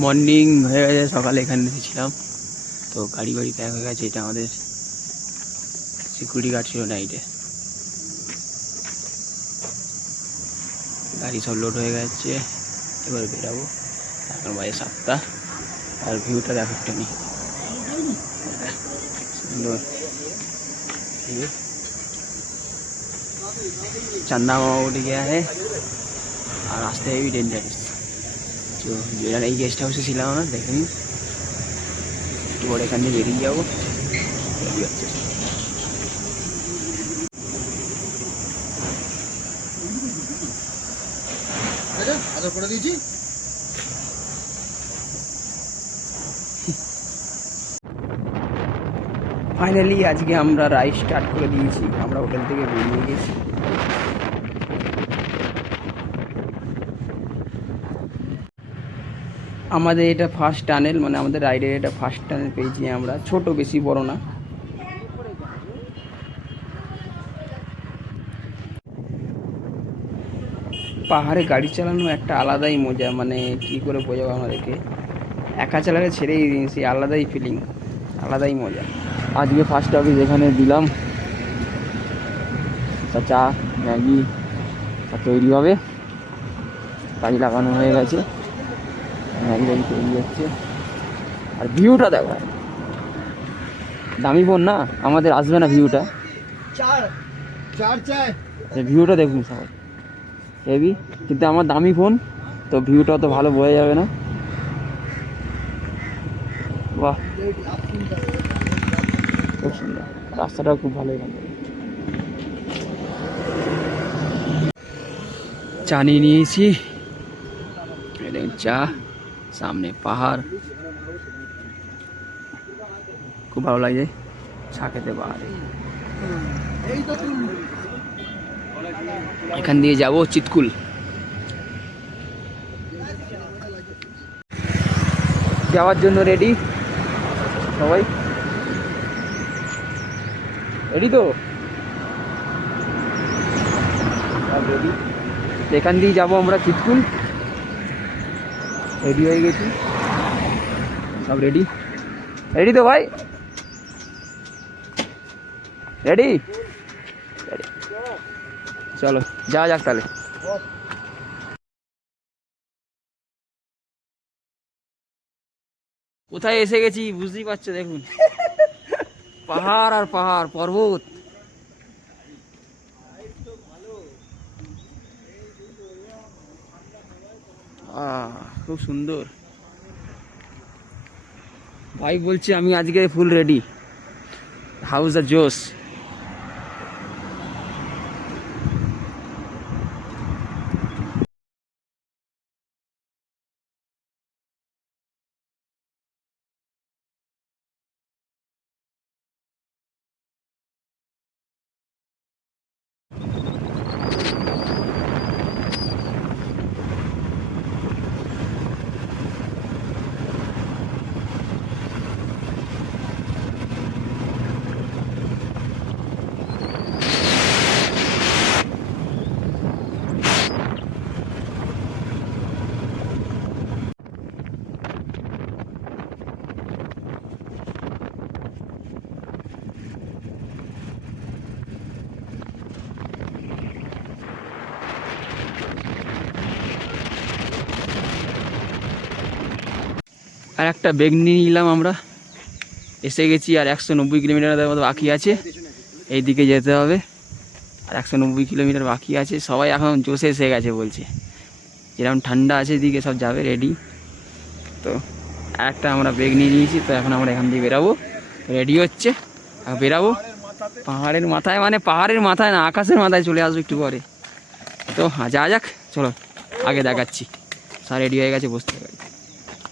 Morning হয়ে গেছে, সকালে এখানে ছিলাম তো গাড়ি প্যাক হয়ে গেছে। এটা আমাদের সিকিউরিটি গার্ড ছিল নাইটে। গাড়ি সব লোড হয়ে গেছে, এবার বেরাবো। এখন বাজে 7টা। আর ভিউটা দেখো একটুখানি, সুন্দর। चंदा मामा उठ गया है और रास्ते है भी डेंजरस। जो এই গেস্ট হাউসে ছিলাম আমরা, দেখুন একটু পরে এখান থেকে বেরিয়ে যাবো। ফাইনালি আজকে আমরা রাইড স্টার্ট করে দিয়েছি। আমরা হোটেল থেকে বেরিয়ে গেছি। আমাদের এটা ফার্স্ট টানেল, মানে আমাদের রাইডের এটা ফার্স্ট টানেল পেয়েছি আমরা। ছোট, বেশি বড় না। পাহাড়ে গাড়ি চালানো একটা আলাদাই মজা, মানে কি করে বোঝাবো আমাদেরকে। একা চালালে ছেড়েই দিন, সেই আলাদাই ফিলিং, আলাদাই মজা। আজকে ফার্স্ট অফিস এখানে দিলাম। চা, ম্যাগি তৈরি হবে, কাজ লাগানো হয়ে গেছে, ম্যাগি তৈরি হচ্ছে। আর ভিউটা দেখো, দামি ফোন না আমাদের আসবে না ভিউটা। ভিউটা দেখুন সবাই, হেভি। কিন্তু আমার দামি ফোন তো ভিউটা তো ভালো বোঝা যাবে না। বাহ, খুব সুন্দর, রাস্তাটাও খুব ভালো। এখান থেকে চা নিয়ে নিয়েছি, চা, সামনে পাহাড়, খুব ভালো লাগে চা খেতে পাহাড়ে। এখান দিয়ে যাব চিতকুল। যাওয়ার জন্য রেডি সবাই? রেডি তো? রেডি। এখান দিয়ে যাবো আমরা চিতকুল। রেডি হয়ে গেছি, সব রেডি। রেডি তো ভাই? রেডি? চলো যাওয়া যাক তাহলে। কোথায় এসে গেছি বুঝতেই পারছো, দেখুন পাহাড় আর পাহাড়, পর্বত। খুব সুন্দর। ভাই বলছি আমি আজকে ফুল রেডি। হাউস দ্য জোস। আর একটা বেগ নিয়ে নিলাম আমরা, এসে গেছি। আর 190 কিলোমিটার মতো বাকি আছে, এই দিকে যেতে হবে। আর 190 কিলোমিটার বাকি আছে। সবাই এখন জোশে এসে গেছে, বলছে যেরকম ঠান্ডা আছে এদিকে সব যাবে রেডি। তো একটা আমরা বেগ নিয়ে নিয়েছি, তো এখন আমরা এখান দিয়ে বেরাবো। রেডি হচ্ছে, বেরাবো পাহাড়ের মাথায়, মানে পাহাড়ের মাথায় না, আকাশের মাথায় চলে আসবো একটু পরে। তো যা যাক, চলো আগে দেখাচ্ছি। সব রেডি হয়ে গেছে, বসতে হবে।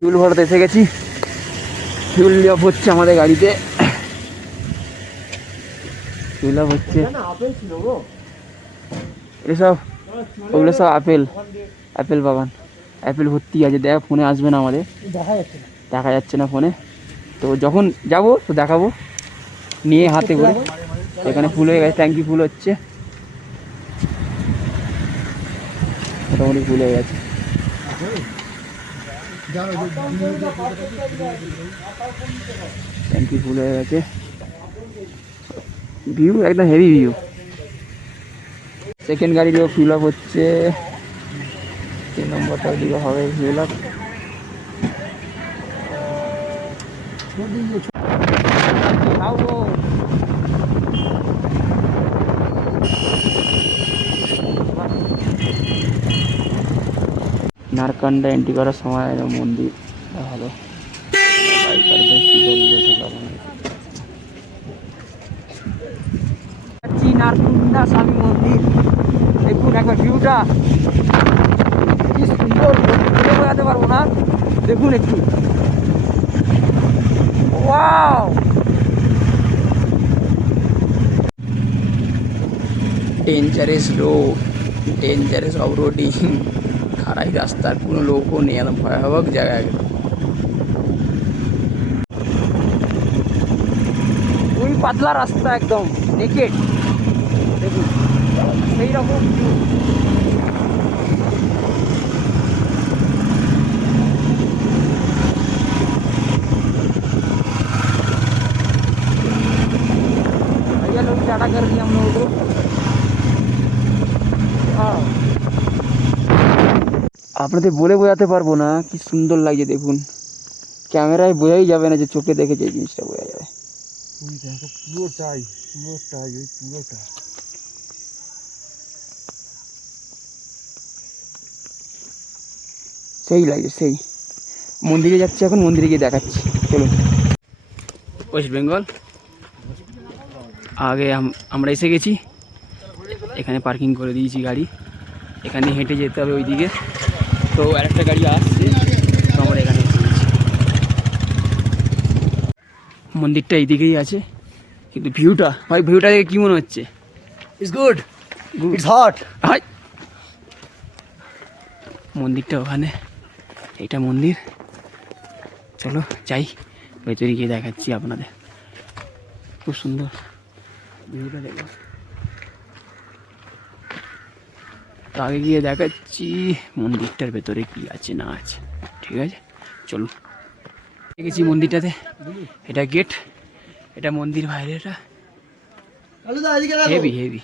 ফিউল ভরতে এসে গেছি, ফিউল আপ হচ্ছে আমাদের গাড়িতে। ফিউল আপ হচ্ছে। এসব ওগুলো সব আপেল বাগান, আপেল ভর্তি আছে। দেখ ফোনে আসবে না আমাদের, দেখা যাচ্ছে না ফোনে। তো যখন যাবো তো দেখাবো নিয়ে হাতে করে। এখানে ফুল হয়ে গেছে, ট্যাঙ্কি ফুল হচ্ছে, মোটামুটি ফুল হয়ে গেছে। ট্যাঙ্কি ফুল হয়ে গেছে, ভিউ একদম হেভি ভিউ। সেকেন্ড গাড়িটিও ফিল আপ হচ্ছে, 3 নম্বরটার দিকে হবে ফিল আপ। নারকান্ডা এন্ট্রি করার সময় মন্দির ভালো, নারকুন্ডা স্বামী মন্দির। দেখুন একবার ভিউটা কি সুন্দর, বোঝাতে পারবো না, দেখুন একটু। Wow, dangerous road, dangerous offroading, খারাই রাস্তার কোনো লোকও নেই, একদম ভয়াবহ জায়গা। ওই পাতলা রাস্তা একদম নেকেড, দেখুন সেই রকম ভিউ। भैया लोग टाटा कर दिया हम लोगों को। আপনাদের বলে বোঝাতে পারবো না কি সুন্দর লাগছে, দেখুন ক্যামেরায় বোঝাই যাবে না, যে চোখে দেখেছে এই জিনিসটা বোঝা যাবে। পুরোটাই পুরোটাই ওই পুরোটা সেই লাগছে সেই। মন্দিরে যাচ্ছি এখন, মন্দিরে গিয়ে দেখাচ্ছি, চলুন। ওয়েস্ট বেঙ্গল আগে আমরা এসে গেছি, এখানে পার্কিং করে দিয়েছি গাড়ি, এখানে হেঁটে যেতে হবে ওইদিকে। তো আরেকটা গাড়ি আসছে, তো আমরা এখানে এসে গেছি। মন্দিরটা এইদিকেই আছে, কিন্তু ভিউটা ভাই, ভিউটা দেখে কী মনে হচ্ছে? It's good, it's hot. Hi, মন্দিরটা ওখানে, এইটা মন্দির। চলো যাই, ভেতরে গিয়ে দেখাচ্ছি আপনাদের। খুব সুন্দর ভিউটা দেখো। তো আগে গিয়ে দেখাচ্ছি মন্দিরটার ভেতরে কি আছে না আছে, ঠিক আছে চলুন। দেখেছি মন্দিরটাতে, এটা গেট, এটা মন্দির বাইরে, এটা হেভি হেভি।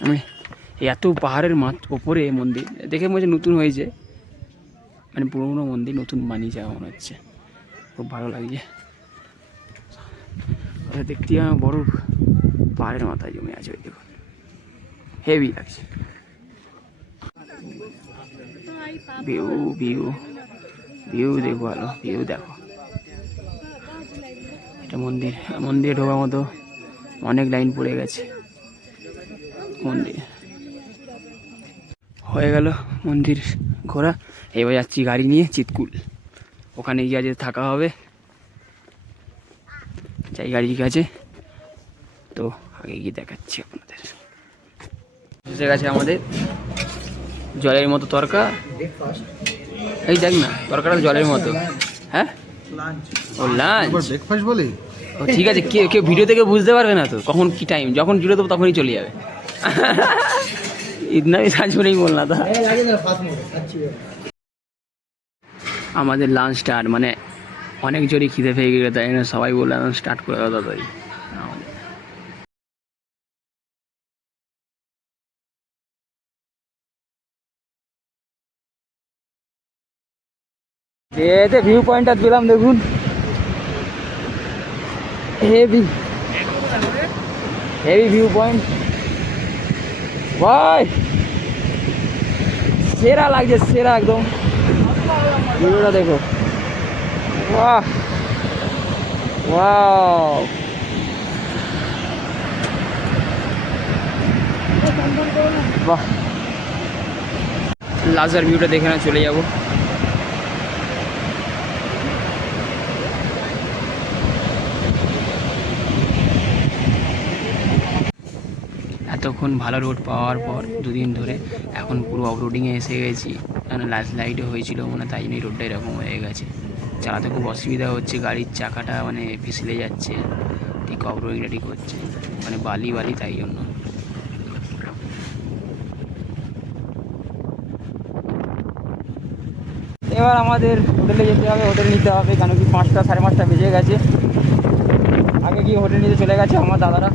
মানে এত পাহাড়ের ওপরে মন্দির দেখে মনে হচ্ছে নতুন হয়েছে, মানে পুরোনো মন্দির নতুন বানিয়ে যাওয়া মনে হচ্ছে, খুব ভালো লাগছে। দেখতে বড় পাহাড়ের মাথায় জমে আছে, ওই দেখুন হেভি লাগছে। ভিউ ভিউ ভিউ দেখো, ভালো ভিউ দেখো। এটা মন্দির, মন্দিরে ঢোকার মতো অনেক লাইন পড়ে গেছে। মন্দির হয়ে গেল মন্দির ঘোরা, এবার যাচ্ছি গাড়ি নিয়ে চিৎকুল, ওখানে গিয়ে আজ থাকা হবে। যাই গাড়ির কাছে, তো আগে গিয়ে দেখাচ্ছি আপনাদের। এসে গেছে আমাদের জলের মতো তরকা, এই দেখ না তরকাটা জলের মতো। হ্যাঁ ও লাঞ্চ ব্রেকফাস্ট বলি, ও ঠিক আছে, কেউ ভিডিও থেকে বুঝতে পারবে না তো কখন কি টাইম, যখন জুড়ে দেবো তখনই চলে যাবে। ইতনা भी साझ में नहीं बोलना था। আমাদের লাঞ্চ স্টার্ট, মানে অনেক জোরই খিদে পেয়ে গেলে, তাই না সবাই বলে স্টার্ট করে দাও তাড়াতাড়ি। এতে ভিউ পয়েন্টটা দিলাম, দেখুন হেভি হেভি ভিউ পয়েন্ট ভাই, সেরা লাগছে সেরা একদম। ভিউটা দেখো, বাহ ওয়াও, বাহ। লাজার ভিউটা দেখে না চলে যাব। এতক্ষণ ভালো রোড পাওয়ার পর দুদিন ধরে এখন পুরো অফরোডিংয়ে এসে গেছি, কারণ লাস্ট লাইটও হয়েছিল মানে, তাই জন্য রোডটা এরকম হয়ে গেছে। চালাতে খুব অসুবিধা হচ্ছে, গাড়ির চাকাটা মানে পিছলে যাচ্ছে, ঠিক অফরোডিংটা ঠিক হচ্ছে, মানে বালি বালি, তাই জন্য। এবার আমাদের হোটেলে যেতে হবে, হোটেল নিতে হবে, কেন কি 5টা 5:30 বেজে গেছে। আগে গিয়ে হোটেল নিতে চলে গেছে আমার দাদারা,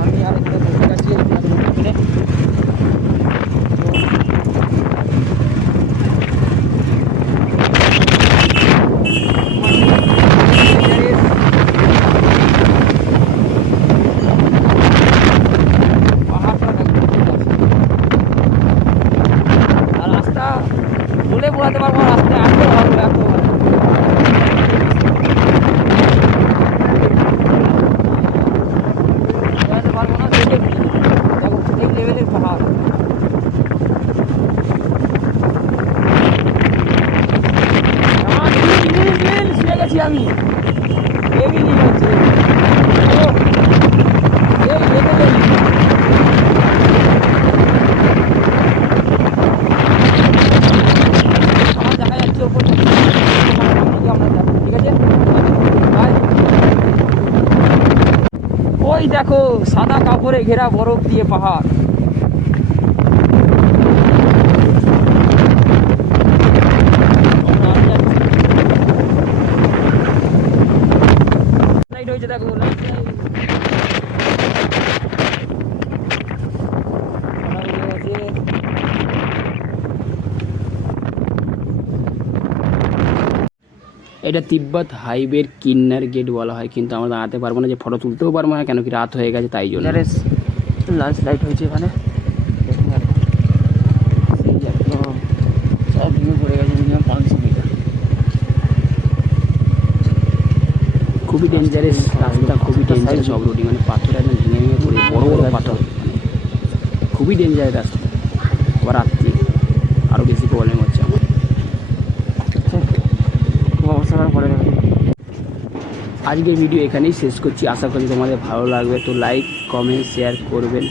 আমি আর এখানে বসে গেছি কিনে। আর রাস্তা বলে বোঝাতে পারবো না, রাস্তায় এত ভালো এত ভালো। বোঝাতে পারবো না, দেখে বুঝে নেবে। দেখো এই লেভেলের পাহাড়। শুয়ে গেছি আমি, হেভি নীল হচ্ছে। ও, এই লেভেলের আমার দেখা যাচ্ছে ওপর থেকে। আমরা যাবো, ঠিক আছে? বাই। ওই দেখো সাদা কাপড়ে ঘেরা বরফ দিয়ে পাহাড়। লাইট হয়েছে দেখো, লাইট এটা তিব্বত হাইওয়ের কিন্নার গেট বলা হয়, কিন্তু আমরা দাঁড়াতে পারবো না, যে ফটো তুলতেও পারবো না, কেন কি রাত হয়ে গেছে তাই জন্য। লাঞ্চ লাইট হয়েছে এখানে, সেই একদম সব ভিউ পড়ে গেছে মিনিমাম 500 মিটার। খুবই ডেঞ্জারাস রাস্তা, খুবই ডেঞ্জারাস সব রোডই, মানে পাথর একদম ভেঙে ভেঙে পড়ে, বড় বড় পাথর, মানে খুবই ডেঞ্জারাস রাস্তা। আবার রাত্রি আরও বেশি প্রবলেম হচ্ছে আমার। আজকের ভিডিও এখানেই শেষ করছি, আশা করি তোমাদের ভালো লাগবে। তো লাইক কমেন্ট শেয়ার করবেন।